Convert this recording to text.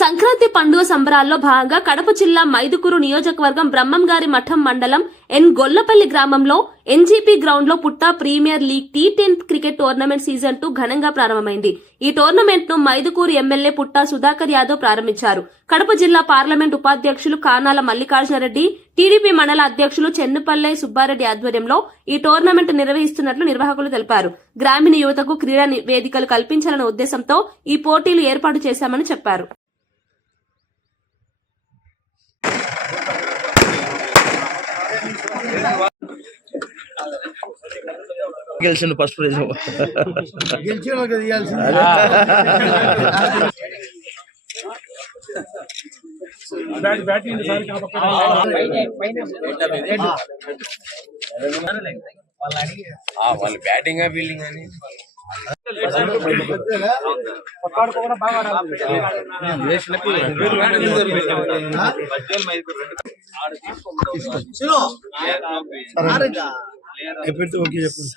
సంక్రాంతి పండుగ సంబరాల్లో భాగంగా కడప జిల్లా మైదుకూరు నియోజకవర్గం బ్రహ్మంగారి మఠం మండలం ఎన్ గొల్లపల్లి గ్రామంలో ఎన్జీపీ గ్రౌండ్ లో Putta premier league T10 cricket tournament season 2 ఘనంగా ప్రారంభమైంది. ఈ టోర్నమెంట్ ను మైదుకూరు ఎమ్మెల్యే పుట్టా సుధాకర్ యాదవ్ ప్రారంభించారు. కడప జిల్లా పార్లమెంట్ ఉపాధ్యక్షులు కానాల మల్లికార్జునరెడ్డి, టీడీపీ మండల అధ్యక్షులు చెన్నుపల్లె సుబ్బారెడ్డి ఆధ్వర్యంలో ఈ టోర్నమెంట్ నిర్వహిస్తున్నట్లు నిర్వాహకులు తెలిపారు. గ్రామీణ యువతకు క్రీడా వేదికలు కల్పించాలన్న ఉద్దేశంతో ఈ పోటీలు ఏర్పాటు చేశామని చెప్పారు. గెలిచిండు ఫస్ట్ ప్రైజ్ వాళ్ళు బ్యాటింగ్ ఫీల్డింగ్ అని ఓకే చెప్పండి.